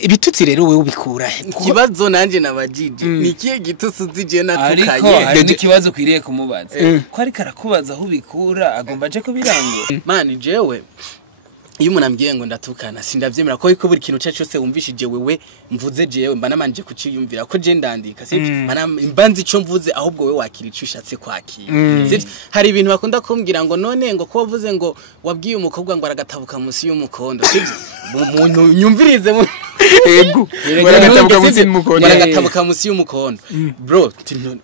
ibitutsi rero wewe ubikura ikibazo nanje nabajije ni kiye gitutsi uzije natukanye ariko hari n'ikibazo kwiriye kumubaza ko ariko arakubaza aho ubikura agomba aje ko birango mani jewe iyo umuntu ambwiye ngo ndatukana sindavyemera ko iko buri kintu cyacu cyose wumvishije wewe mvuze jewe mba namanje kuciyumvira ko je ndandika sivyo mbanzi ico mvuze ahubwo wewe wakira ico ushatse kwakira sivyo hari ibintu bakunda kumbwira ngo none ngo ko wavuze ngo wabwiye umukobwa ngo aragatabuka munsi y'umukondo sivyo umuntu nyumvirize ego baragatabuka munsi y'umukondo baragatabuka munsi y'umukondo bro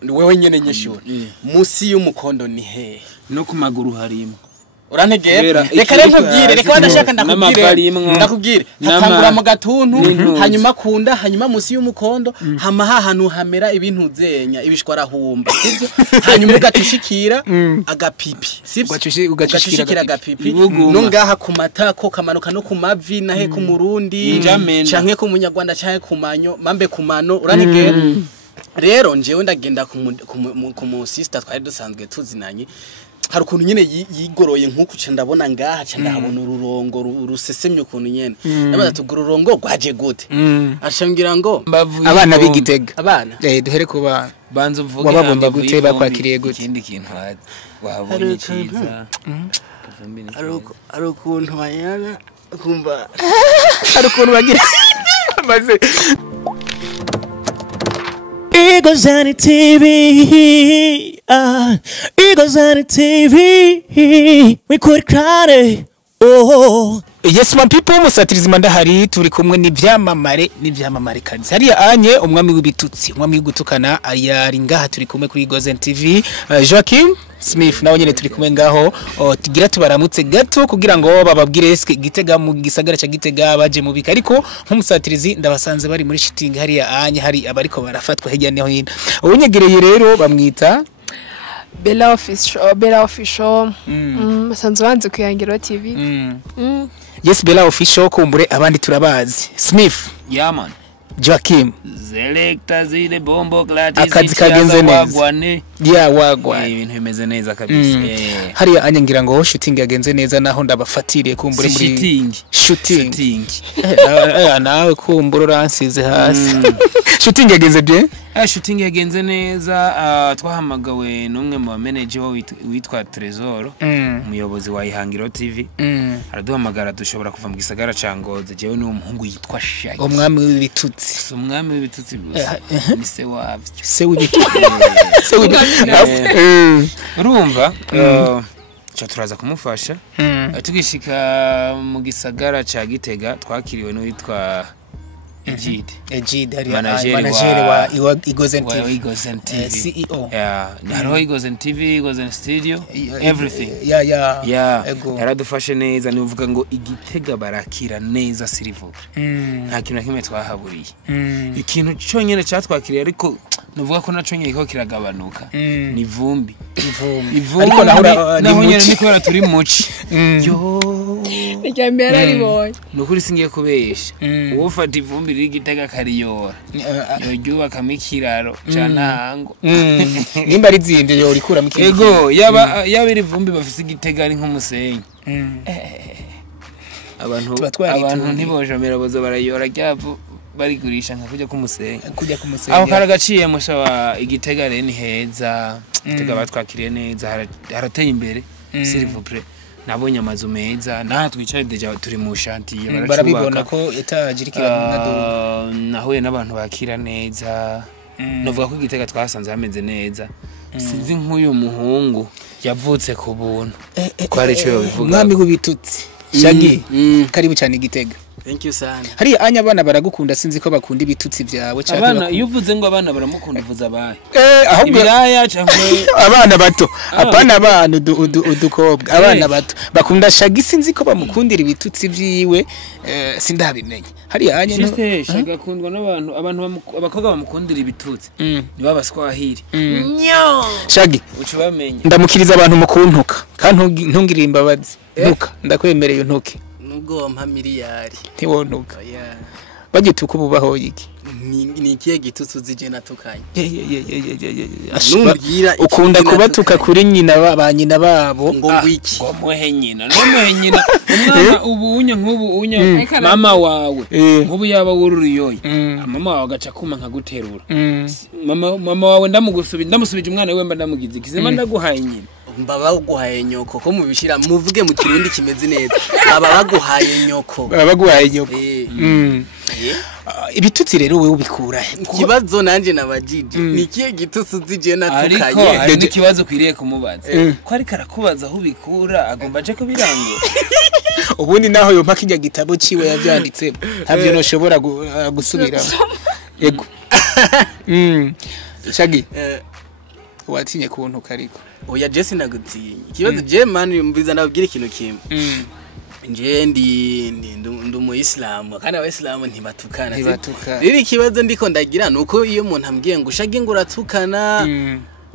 wewe nyene nyeshura munsi y'umukondo ni he no ku maguru harimo urantegera reka rero nkubwire reka badashaka ndakubwire hatangura mu gatuntu hanyuma kunda hanyuma munsi y'umukondo hama hahantu hamera ibintu zenya ibishwarahumba sivyo hanyuma ugatushikira agapipi sivyo ugatushikira agapipi no ngaha ku matako kamanuka no ku mavi nahe ku murundi canke ku munyarwanda canke ku manyo mambe ku mano urantegera rero njewe ndagenda ku mu sister twari dusanzwe tuzinanye hari ukuntu nyene yigoroye nkuko ndabona ngaha cyane habona ururongo rusesemye ukuntu nyene nabaza tugururongo rwaje gute ashambira ngo abana b'Igitega abana duhere ku bana banza uvuge wababonye gute bakwakiriye gute ikindi kintu wahabonye cyiza ari ukuntu bayana kumva hari ukuntu bagira maze Igozani TV, Igozani TV, we could cry. Oh, yes my people musatirizi mandahari turi kumwe n'ivyamamare kazi hariya anye umwami w'ibitutsi umwami w'igutukana ayari ngaha turi kumwe kuri Igozani TV Joachim Smith nawe nyene turi kumwe ngaho tugira tubaramutse gato kugira ngo bababwire eske Gitega mu gisagara ca Gitega baje mu bika ariko nk'umusatirizi ndabasanze bari muri shitingi hariya anye hari abariko barafatwa hirya no hino ubunyegereye rero bamwita Bella official basanze banze kuyangiro TV yes Bella official kumbure abandi turabazi Smith yeah man Joachim selector zile bombo clati akazi kagenze neza wagwa ibintu bimeze neza kabisa hariya anyangira ngo shooting yagenze neza naho ndabafatiriye kumbure muri shooting nawe kumbure uransize hasi shooting yagenze bien shooting yagenze neza twahamagawe n'umwe mu manager witwa Trezor umuyobozi wa Ihangiro TV araduhamagara dushobora kuva mu gisagara ca Ngozi jewe n'umuhungu yitwa Shagi umwami w'ibitutsi umwami w'ibitutsi gusa ni se wavyo se w'ibitutsi urumva cyo turaza kumufasha tugishika mu gisagara ca Gitega twakiriwe n'uwitwa Ejid hari manager wa Igozani TV CEO hariho Igozani TV Igozani studio everything yaradufashe neza nivuga ngo Igitega barakira neza Silver nta kintu kimwe twahaburiye ikintu cyonyene cyatwakiriye ariko nuvuga ko naco nyine ko kiragabanuka ni vumbi ariko naho nyine niko turi muci yo Nijambera ari boy nukuri singiye kubesha ufata ivumbi rigitega kariyora yojuba kamikiraro canango nimba ari zinde yo rikura mikiraro ego yabiri vumbi bafise Igitega ari nk'umusenyi abantu ntibojamira bozo barayora ryavu barigurisha nka kujya kumusenyi aho karagaciye musha wa Igitega reni heza Igitega batwakiriye neza harateye imbere s'il vous plaît nabonye amazu meza naha twicaye deja turi mu shantiye barabibona ko etajirikira nado nahuye n'abantu bakira neza novuga ko Igitega twasanze hameze neza sinzi nk'uyu muhungu yavutse ku buntu ko ari cyo bivuga umwami w'ibitutsi Shagi karibu cyane Igitega thank you sana hari anya abana baragukunda sinzi ko bakunda ibitutsi byawe cyane abana iyo uvuze ngo abana baramukunda uvuza abaye ahubwo ibiraya cyangwa abana bato apana abana udukobwa abana bato bakunda Shagi sinzi ko bamukundira ibitutsi byiwe sindabimenye hari anya no Shagi akundwa n'abantu abakobwa bamukundira ibitutsi niba baswahili Shagi ucubamenye ndamukiriza abantu mukuntuka kandi ntungirire imbabazi ntuka ndakwemereye untuke nubwo wampa miliyari ntiwontuka bagituka ububaho yiki ni ikihe gitutsi uzije natukanye ukunda kubatuka kuri nyina ba nyina babo ngo ngwiki ngo muhe nyina umwana ubu unye mama wawe nk'ubu yaba wururiyoye mama wawe agaca kuma nkaguterura mama wawe ndamusubije umwana we mba ndamugize kizema ndaguhaye nyina baba baguhaye nyoko ko mubishira muvuge mu kirundi kimeze neza baba baguhaye nyoko ibitutsi rero wewe ubikura ikibazo nanje nabajije ni kiye gitutsi uzije natukanye ariko hari ikibazo kwiriye kumubaza ko ari karakubaza aho ubikura agomba aje kubirangura ubundi naho yo mpaka kijya gitabo ciwe yavyanditse havyo no shobora gusubira yego Shagi watinye kubuntu kariko oya Jesse nagutinya ikibazo je man mbiza nabwira ikintu kimwe nje ndi mu Islam kandi abayisilamu ntibatukana riri ikibazo ndiko ndagira nuko iyo umuntu ambwiye ngo Shagi nguratukana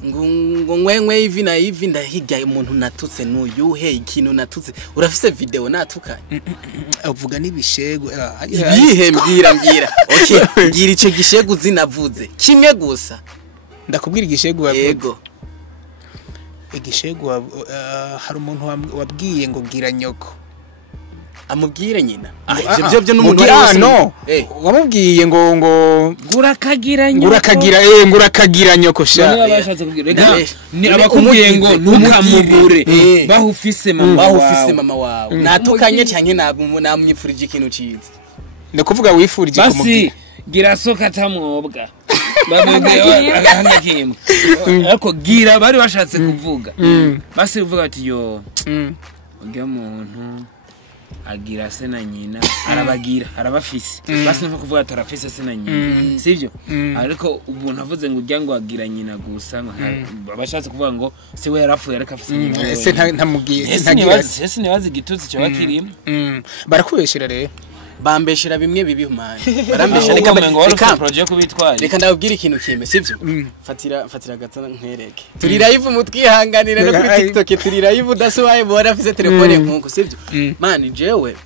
ngo nkwenkwe ivi na ivi ndahiga umuntu natutse n'uyuhe ikintu natutse urafise video natukanye avuga nibishego ibihe mbwira okay ngira ico gishego zinavuze kimwe gusa ndakubwira igishego wavuze yego igishego hari umuntu wabwiye ngo bwira nyoko amubwire nyina byo n'umuntu no wamubwiye ngo ngurakagira nyoko sha ni abakubwiye ngo ntukamubure bahufise mama wawe natukanye cyane namwifurije ikintu ciza no kuvuga wifurije kumubwira gira soka tamwobwa babwiye agahanga kimwe ariko gira bari bashatse kuvuga basi uvuga ati yo ujya muntu agira se na nyina arabagira arabafise basi no kuvuga tarafise se na nyina sivyo ariko ubuntu avuze ngo ujya ngo agira nyina gusa bashatse kuvuga ngo se we yarafuye ariko afise nyina se ntamugiye se nibazi igitutsi cyo bakirimo barakubeshera rero bambeshera bimwe bibi humanye barambeshera reka project kubitwara reka ndabwira ikintu kimwe sivyo fatira gatana nkwereke turi live mutwihanganire no kuri TikTok turi live udasubaye bora afise telefone nkuko sivyo man jewe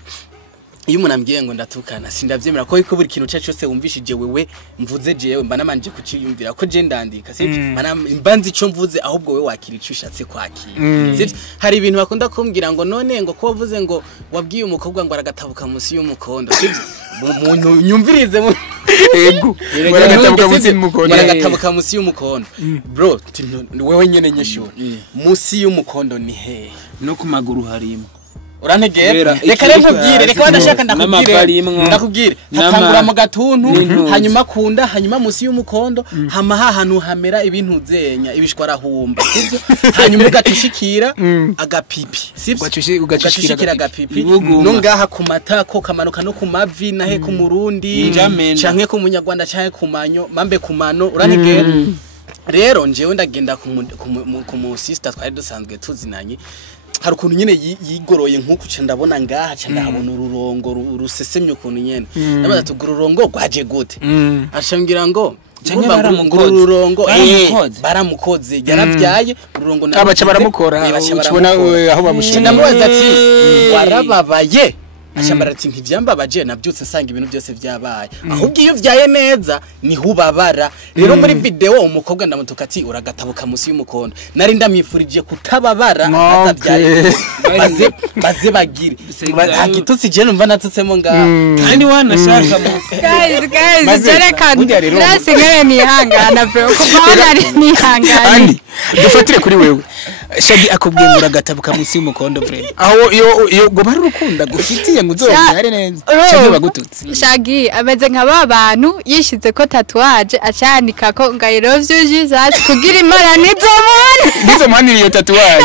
iyo umuntu ambwiye ngo ndatukana sindavyemera ko buri kintu cyacu cyose wumvishije wewe mvuze jewe mba namanje kuciyumvira ko je ndandika sivyo mana imbanzi ico mvuze ahubwo wewe wakira ico ushatse kwakira sivyo hari ibintu bakunda kumbwira ngo none ngo ko wavuze ngo wabwiye umukobwa ngo aragatabuka munsi y'umukondo sivyo umuntu nyumvirize ego baragatabuka munsi y'umukondo bro wewe nyene nyeshura munsi y'umukondo ni he no ku maguru harimo urantegera reka rero nkubwire reka badashaka ndakubwire hatangura mu gatuntu hanyuma kunda hanyuma musi y'umukondo hama hahantu hamera ibintu zenya ibishwarahumba sivyo hanyuma ugatushikira agapipi sivyo ugatushikira agapipi no ngaha ku matako kamanuka no ku mavi nahe ku murundi canke ku munyarwanda canke ku manyo mambe ku mano urantegera rero njewe ndagenda ku mu sister twari dusanzwe tuzinanye hari ukuntu nyene yigoroye nkuko ndabona ngaha ndahabona ururongo rusesemye ukuntu nyene nabaza tugururongo rwaje gute ashambira ngo ururongo baramukoze yaravyaye ururongo abaca baramukora ukibona aho bamushira ndamubaza ati warababaye ashambara ati ntivyambabaje nabyutse sanga ibintu byose vyabaye ahubwo iyo vyaye neza ni hubabara rero muri video umukobwa ndamutuka ati uragatabuka musi y'umukondo nari ndamwifurije kutababara azavyaye baze bagire agitutsi je numva natutsemo ngaha kandi wanashaka mu guys jereka nasigare ni hangana bro kubona ari ni hangana dufatire kuri wewe Shagi akubwiye ngo uragatabuka musi y'umukondo friend aho yo go bari rukunda gufitiye ngo uzobyare neza cyangwa bagututse Shagi ameze nka babantu yishize ko tatuage acanika ko ngo I love you Jesus kugira imana nizo mwana iyo tatuage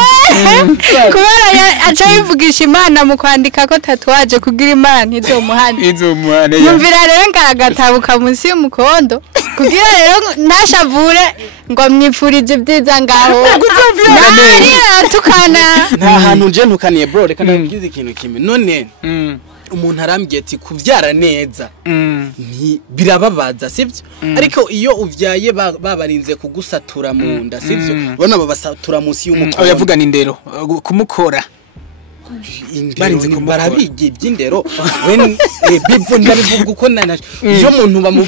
kubera acayivugisha imana mu kwandika ko tatuage kugira imana nizomuhane yumvira rero ngagatabuka musi y'umukondo kugira rero nashavure ngo mwipfurije byiza ngaho tukana nta hantu je ntukaniye bro reka ndagize ikintu kimwe none umuntu arambye ati kuvyara neza ni birababaza sivyo ariko iyo uvyaye babarinze kugusatura mu nda sivyo bona babasatura munsi y'umukondo yavuga ni ndero kumukora barinze barabiga iby'indero bivu ndabivuga uko iyo muntu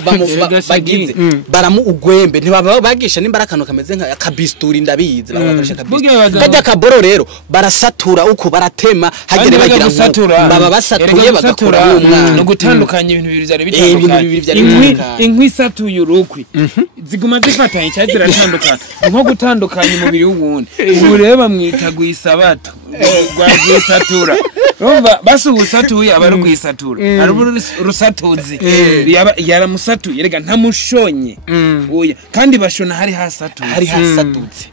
bagize baramu ugwembe ntibaba bagisha nimba arakano kameze nka kabisturi ndabizi bagakoresha kabisturi kajya kaboro rero barasatura uko baratema hagere bagira baba basatuye bagakora umwana no gutandukanya ibintu bibiri byari bitandukanye inkwi satuye urukwi ziguma zifatanye cyane ziratandukana nko gutandukanya umubiri w'ubundi ubu rero bamwita gwisabato gwisatura umva basubusatuye abarugwisatura ari rusatuzi yaramusatuye rega ntamushonye oya kandi bashona hari hasatutse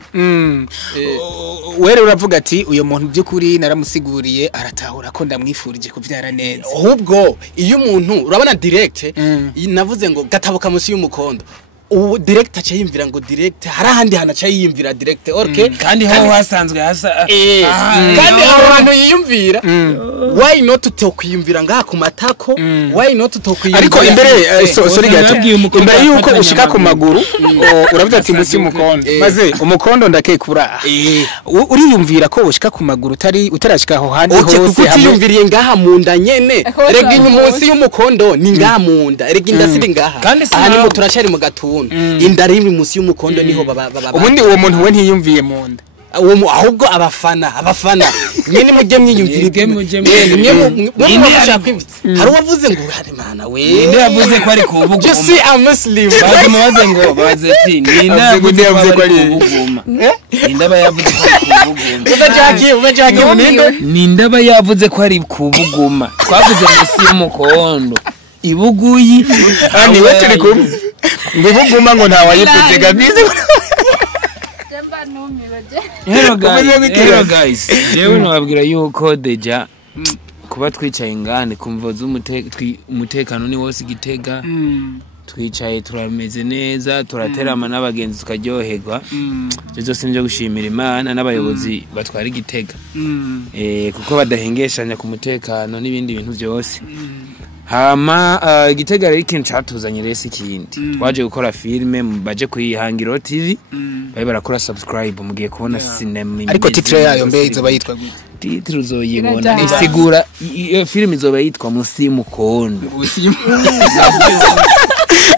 were uravuga ati uyo muntu by'ukuri naramusiguriye aratahura ko ndamwifurije kuvyara neza ahubwo iyo umuntu urabona direct navuze ngo gatabuka musi y'umukondo ubu direct acha yimvira ngo direct harahandi hanacha yimvira direct okay kandi ho hasanzwe hasa kandi abantu yiyumvira why not to kwiyumvira ngaha ku matako why not to kwiyumvira ariko imbere sorry gato imbere yuko ushika ku maguru uravuga ati musi y'umukondo maze umukondo ndakekura uriyumvira ko ushika ku maguru utarashika aho handi hose hamwe ngaha munda nyene rega munsi y'umukondo ni ngaha munda rega indasiri ngaha aha ni turashari mu gatu indarimi musi y'umukondo niho baba ubundi uwo muntu we ntiyumviye mu nda ahubwo abafana nyine mujye mwiyumvira hari uwavuze ngo hari mana we ninde yavuze ko ari kubuguma just see a muslim baze ngo baze ati ninde yavuze ko ari kubuguma ninde aba yavuze ko ari kubuguma ninde aba yavuze ko ari kubuguma twavuze musi y'umukondo ibuguyi ani we turi kumwe ngibuguma ngo nta wayivuze gabize Hello guys jewe nababwira yuko deja kuba twicaye ngane kumva umutekano ni wose Gitega twicaye turameze neza turaterama n'abagenzi tukaryoherwa byo sinje gushimira Imana n'abayobozi batwara Gitega kuko badahengeshanya ku mutekano n'ibindi bintu byose hama Gitega rero ikintu cyatuzanye rese ikindi twaje gukora filme baje kuyihangiro TV bari barakora subscribe mugiye kubona cinema ariko titre yayo mbe izoba yitwa gute titre uzoyibona isigura iyo filme izoba yitwa musi y'umukondo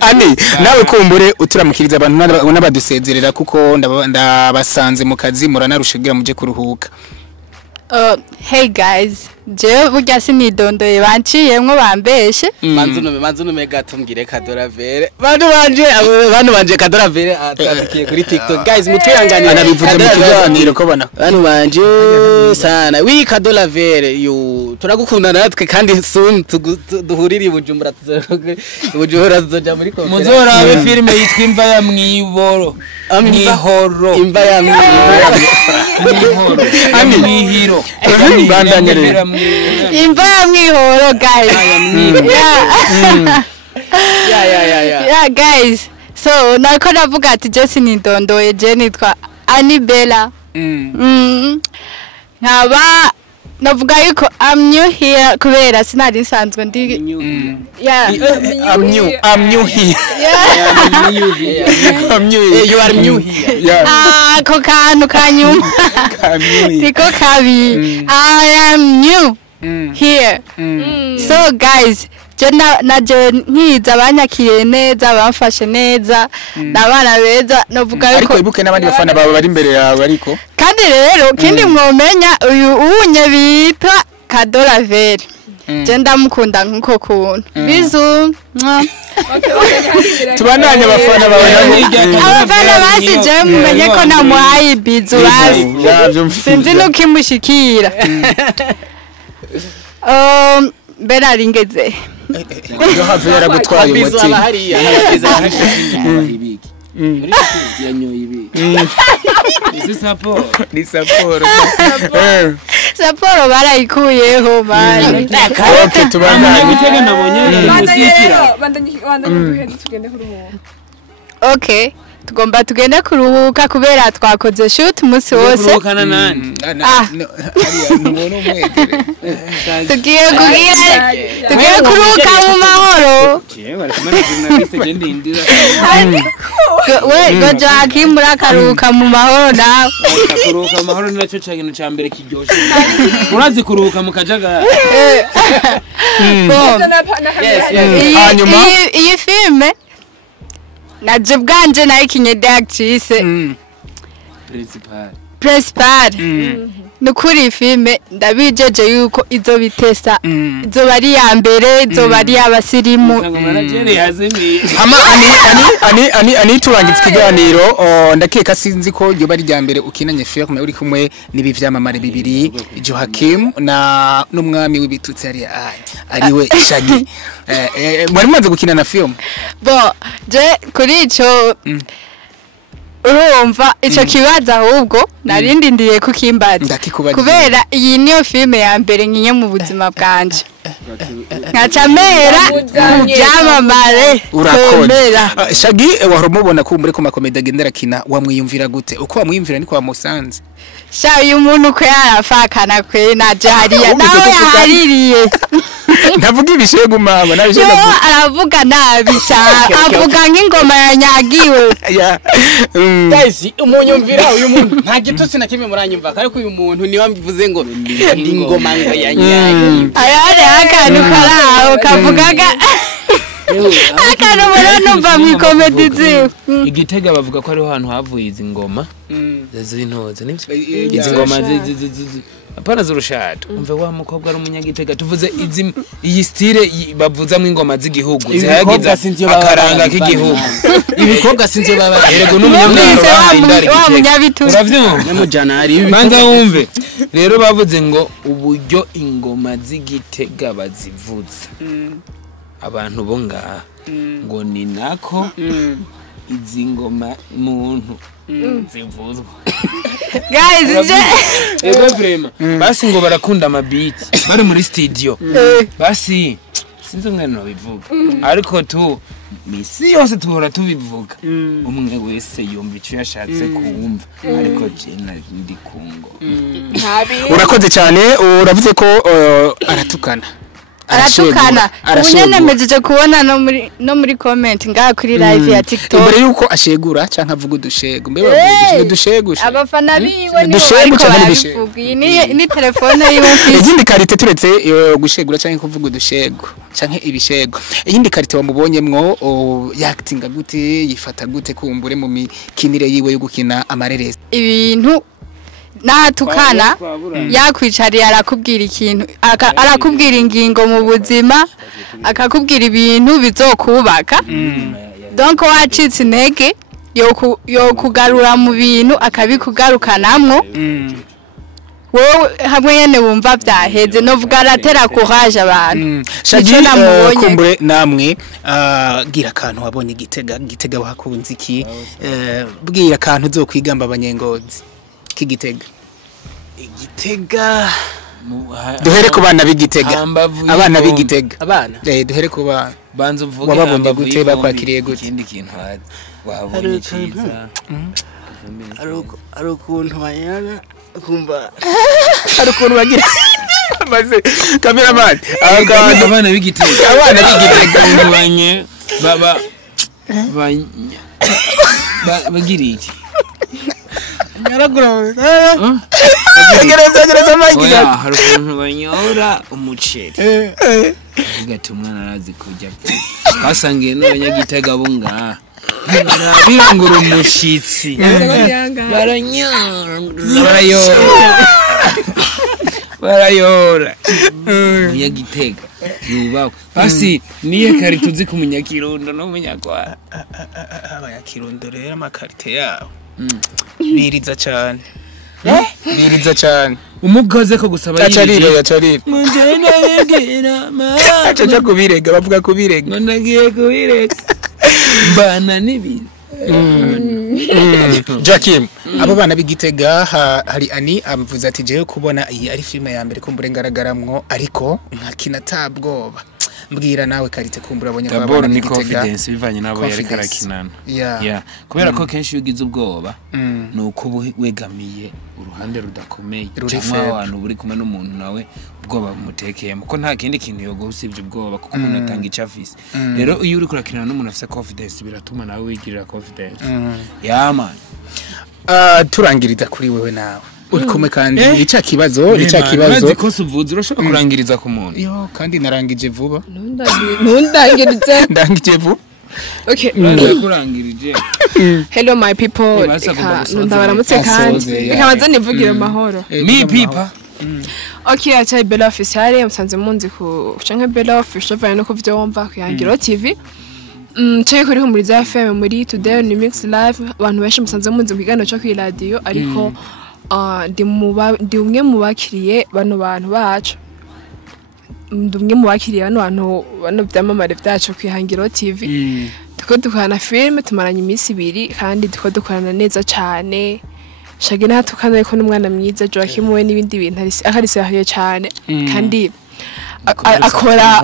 ani nawe kumbure uturamukiriza abantu n'abadusezerera kuko ndabasanze mu kazi muranarushigira muje kuruhuka hey guys je burya sinidondoye banciyemwe bambeshe manzunume gato mbwire Kadoravere bantu banje Kadoravere atakiye kuri TikTok guys mutwihanganira anabivuze mu kiganiro ko bana bantu banje sana wi Kadoravere turagukunda natwe kandi soon duhurira ibujumbura tuzoja muri konference muzorabe filme yitwa Imva ya Mwiboro Mwihoro Imva ya Mwihoro Mwihiro bandanyere Imva ya Mwihoro guys yeah guys so nako navuga ati Jesse nidondoye je nitwa Anibella nkaba navuga yuko I'm new here kubera sinari nsanzwe ndi I'm new here you are new here ko kantu kanyuma niko kabi I am new here so guys naje nkiza abanyakiye neza bamfashe neza nabana beza novuga yuko ariko ibuke n'abandi bafana bawe bari imbere yawe ariko kandi rero kindi mwomenya uyu unye bita Kadoravere je ndamukunda nkuko kuntu bizu tubandanye abafana bawe abafana basije mumenye ko namuhaye bizu bazi sinzi nukimushikira beraringeze yo havera gutwaye umuti ni saporo saporo barayikuyeho bana okay tubandanye Gitega nabonye musiyikira okay tugomba tugende kuruhuka kubera twakoze shoot umunsi wose kurukana nani tugiye kuruhuka mu mahoro journaliste gende indira we go Joachim urakaruka mu mahoro nawe kuruka amahoro nacyo cyagino cya mbere kiryoshe urazi kuruka mu kajaga hanyuma iyi filme naje bwanje nayo kinyedactrice principal nukuri filme ndabijeje yuko izo bitesa izo bari ya mbere izo bari abasirimu ani turangitse ikiganiro ndakeka sinzi ko yo bari ya mbere ukinanye filme uri kumwe nibi vyamamare bibiri Joachim na n'umwami w'ibitutsi ariwe Shaggy mwari mumaze gukina na film bo je kuri ico urumva ico kibaza ahubwo narindi ndiye kukimbaza kubera iyi niyo filme ya mbere nkinye mu buzima bwanje nkacamera mu byamamare urakoze Shaggy warumubona ko muri ko makomedi agendera kina wamwiyumvira gute uko wamwiyumvira niko wamusanze sha uyu muntu ko yarafakana kwe naje hariya nawe yahaririye ndavuga ibishego mama nabije aravuga nabi cyane avuga nk'ingoma yanyagiwe guys umunyumvira uyu muntu nta gitutsi na kimwe muranyumva ariko uyu muntu niwe mbivuze ngo ndi ingoma ngo yanyagiwe ayare akantu karaho kavugaga akantu muranumva mu comedy ziwe Igitega bavuga ko ari hantu havuye izi ngoma z'intoze izi ngoma apana z'urushato umve wa mukobwa ari umunyagitega tuvuze iyi style bavuzamo ingoma z'igihugu zihagiza akaranga k'igihugu ibikobwa sinzi baba erego n'umunyamwaro wa munyabituzi uravyumva mujanari banza wumve rero bavuze ngo uburyo ingoma z'igitega bazivuza abantu bo ngaha ngo ni nako izi ngoma muntu zivuzwa guys ego vraiment basi ngo barakunda amabiti bari muri studio basi sinzi umwana bivuga ariko tu misi yose tuhora tubivuga umwe wese yumva icyo yashatse kumva ariko jena ndi kungo urakoze cyane uravuze ko aratukana ubunyenemejeje kubona no muri comment ngaha kuri live ya TikTok imbere yuko ashegura canka avuga udushego mbe bavuga dushegusha abafana biwe ni baravuga ni telefone yiwe izindi karite turetse gushegura canke kuvuga udushego canke ibishego iyindi karite wamubonyemwo yaktinga gute yifata gute kumbure mu mikinire yiwe yo gukina amareresi ibintu natukana yakwicariye arakubwira ikintu arakubwira ingingo mu buzima akakubwira ibintu bizokubaka donc wacitse intege yo kugarura mu bintu akabikugarukanamwo wowe hamwe yene wumva byaheze no vuga aratera courage abantu Shaggy kumbure namwe gira kantu wabonye Gitega wakunze iki bwira kantu uzokwigamba abanyengozi k'Igitega duhere ku bana b'Igitega abana b'Igitega duhere ku bana banza uvuge wababonye gute bakwakiriye gute ikindi kintu wabonye cyiza ari ukuntu bayana kumva ari ukuntu bagira maze cameraman abana b'Igitega banye baba bagira iki gereza magiga hari ukuntu banyora umuceri ugata umwana arazi kujya basangiye n'abanyagitega bo ngaha birangura umushitsi barayora umunyagitega yubaho basi niye karite uzi ku munyakirundo no munyagwara abanyakirundo rero amakarite yabo biriza cyane umugoze ko gusaba yacarire ngenda yegera ma acaja kubirega bavuga kubirega ndagiye kubirega bana nibi Joachim abo bana b'Igitega hari ani amvuze ati jewe kubona iyi ari filme ya mbere kumbure ngaragaramwo ariko nkakina tabwoba mbwira nawe karite kumbura abonye ko abana ni confidence bivanye nabo yari karakinana kubera ko kenshi ugize ubwoba nuko wegamiye uruhande rudakomeye cyangwa abantu buri kumwe n'umuntu nawe ubwoba bumutekeyemo ko nta kindi kintu yogo usibye ubwoba kuko umuntu atanga icafisi rero iyo uri kurakinana n'umuntu afite confidence biratuma nawe wigirira confidence man turangiriza kuri wewe nawe uri kumwe kandi ica kibazo maze ko suvuze urashaka kurangiriza ku muntu yo kandi narangije vuba ntundangirize ndangije vuba okay kurangirije hello my people ndabaramutse kandi ikabaza nivugira amahoro mi pipa okay acha Bella Official musanze munzi ku canke Bella Official vaye no kuvyomva kuyangiro TV cyo kuri humuriza FM muri Today ni Mix Live abantu benshi musanze munzi mu kiganiro cyo kuri radio ariko ndi umwe mu bakiriye bano bantu bacu ndi umwe mu bakiriye bano byamamare byacu kwihangiro TV tuko dukorana film tumaranye iminsi 2 kandi tuko dukorana neza cyane shagina tukanaye ko n'umwana mwiza Joachim we n'ibindi bintu akarisahye cyane kandi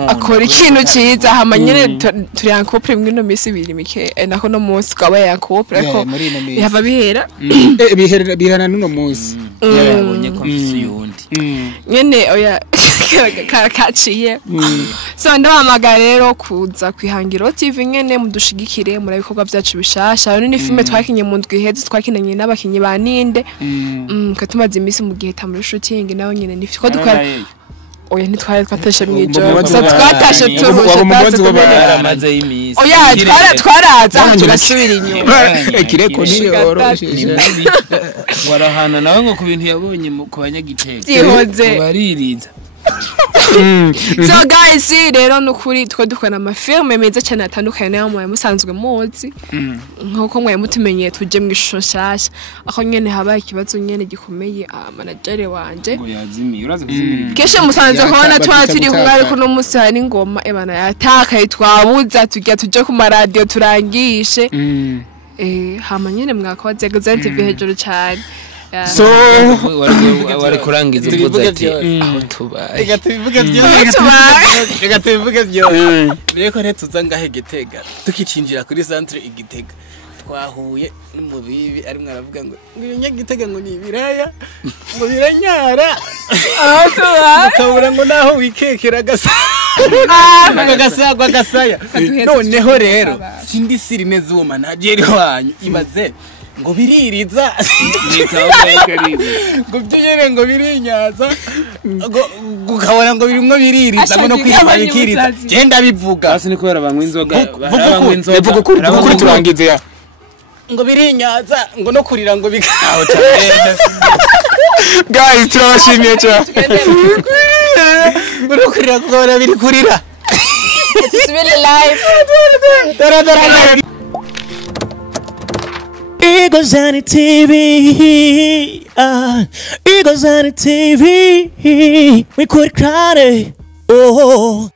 akora ikintu cyiza hamanyene turi en couple mwino misi 2 mike nako no munsi twaba ya couple ariko yava bihera nuno munsi yabonye ko mfisi yundi nyene oya kaciye so ndahamagara rero kuza kwihangiro TV nyene mudushigikire muri bikorwa byacu bishasha ni filme twakinye mu ndwi heze twakinanye n'abakinyi ba Ninde katumaze imisi mu gihe tamuri shooting naho nyene nifiko dukora oya ntitwari twatashe mwijoro twatashe umugozi w'abaramaze y'imisi oya twaraza tugasubira inyuma kireko niyoroshe warahana nawe ngo ku bintu yabonye ku banyagitego baririza so guys rero nukuri twa dukora amafilme meza cyane atandukanye nayo musanzwe muzi nkuko mwaye mutumenye tuje mu ishusho shasha aho nyene habaye ikibazo nyene gikomeye manager wanje ngo yazimiye uraza kuzimira keshe musanze hona twatiri kumwe ko no musani ngoma ebana yatakaye twabuza tuje ku radio turangishe hama nyene mwakoze gazeti hejuru cyane so wari kurangiza uvuze ati aho tubaye reka tubivuge byo reko retuza ngahe Gitega tukicinjira kuri centre Igitega twahuye n'umubibi ari mwaravuga ngo Nyagitega ngo ni ibiraya ngo biranyara aho tubaye kabura ngo naho wikekera gasaya noneho rero sindi siri neza uwo manager wanyu ibaze ngo biririza ngo byonyene ngo birinyaza gukabona ngo birimwo biririza ngo no kwitwa bikiriza genda bivuga basi niko barabanywa inzoga bivuga kuri turangize ya ngo birinyaza ngo no kurira ngo bikaho guys turabashimiye cyane ngo no kurira ngo biri kurira it's really live Eagles and TV, Eagles and TV, we could cry. Oh.